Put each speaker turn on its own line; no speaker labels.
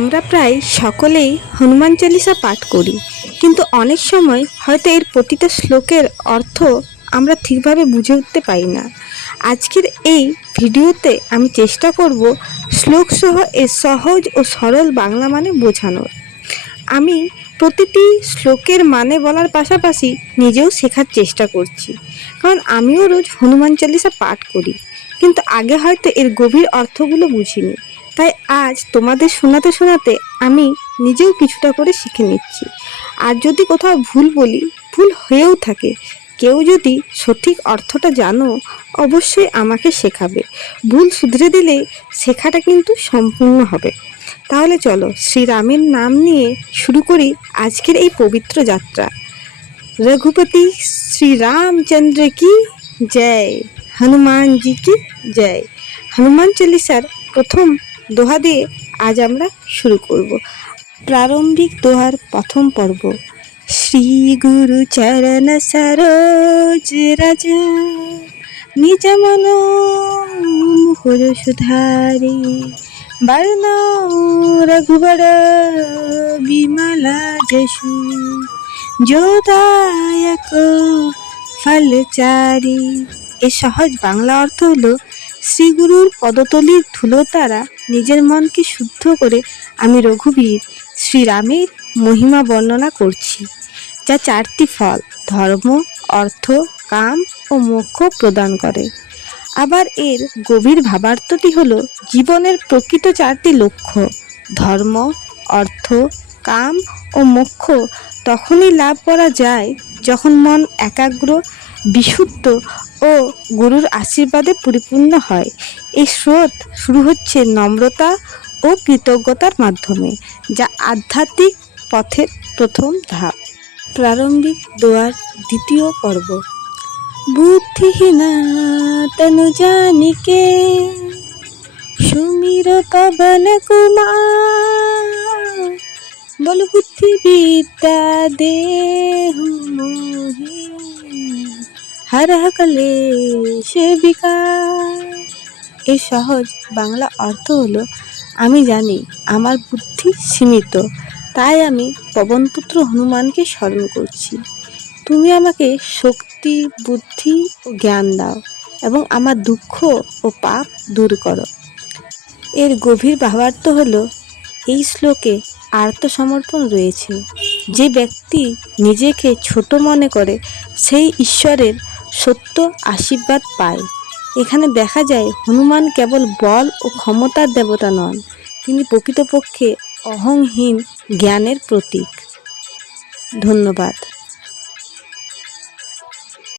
আমরা প্রায় সকলেই হনুমান চালিসা পাঠ করি। কিন্তু অনেক সময় হয়তো এর প্রতিটা শ্লোকের অর্থ আমরা ঠিকভাবে বুঝে উঠতে পারি না। আজকের এই ভিডিওতে আমি চেষ্টা করব শ্লোক সহ এর সহজ ও সরল বাংলা মানে বোঝানোর। আমি প্রতিটি শ্লোকের মানে বলার পাশাপাশি নিজেও শেখার চেষ্টা করছি। কারণ আমিও রোজ হনুমান চালিসা পাঠ করি। কিন্তু আগে হয়তো এর গভীর অর্থগুলো বুঝিনি। তাই আজ তোমাদের শোনাতে শোনাতে আমি নিজেও কিছুটা করে শিখে নিচ্ছি। আর যদি কোথাও ভুল বলি, ভুল হয়েও থাকে, কেউ যদি সঠিক অর্থটা জানো, অবশ্যই আমাকে শেখাবে। ভুল শুধরে দিলে শেখাটা কিন্তু সম্পূর্ণ হবে। তাহলে চলো শ্রীরামের নাম নিয়ে শুরু করি আজকের এই পবিত্র যাত্রা। রঘুপতি শ্রীরামচন্দ্র কি? জয়। হনুমানজি কি জয়। হনুমান চল্লিশার প্রথম দোহা দিয়ে আজ আমরা শুরু করব। প্রারম্ভিক দোহার প্রথম পর্ব। শ্রী গুরু চরণ সরোজ রাজা, নিজ মন মুহুর সুধারি, বর্ণ রঘুবর বিমলা যশু যোদায়ক ফলচারি। এর সহজ বাংলা অর্থ হলো শ্রীগুরুর পদতলির ধুলো দ্বারা নিজের মনকে শুদ্ধ করে আমি রঘুবীর শ্রীরামের মহিমা বর্ণনা করছি, যা চারটি ফল, ধর্ম, অর্থ, কাম ও মোক্ষ প্রদান করে। আবার এর গভীর ভাবার্থটি হলো জীবনের প্রকৃত চারটি লক্ষ্য, ধর্ম, অর্থ, কাম ও মোক্ষ তখনই লাভ করা যায় যখন মন একাগ্র বিশুদ্ধ ও গুরুর আশীর্বাদে পরিপূর্ণ হয়। এই স্রোত শুরু হচ্ছে নম্রতা ও কৃতজ্ঞতার মাধ্যমে, যা আধ্যাত্মিক পথের প্রথম ধাপ। প্রারম্ভিক দোয়ার দ্বিতীয় পর্ব। বুদ্ধিহীনা সুমির পবন কুমার, বল বুদ্ধি বিদ্যা দেহ হর কলে সে বিকার। এর সহজ বাংলা অর্থ হলো, আমি জানি আমার বুদ্ধি সীমিত, তাই আমি পবনপুত্র হনুমানকে স্মরণ করছি। তুমি আমাকে শক্তি, বুদ্ধি ও জ্ঞান দাও এবং আমার দুঃখ ও পাপ দূর করো। এর গভীর ভাবার্থ হলো, এই শ্লোকে আত্মসমর্পণ রয়েছে। যে ব্যক্তি নিজেকে ছোট মনে করে, সেই ঈশ্বরের সত্য আশীর্বাদ পায়। এখানে দেখা যায়, হনুমান কেবল বল ও ক্ষমতার দেবতা নন, তিনি প্রকৃতপক্ষে অহংহীন জ্ঞানের প্রতীক। ধন্যবাদ।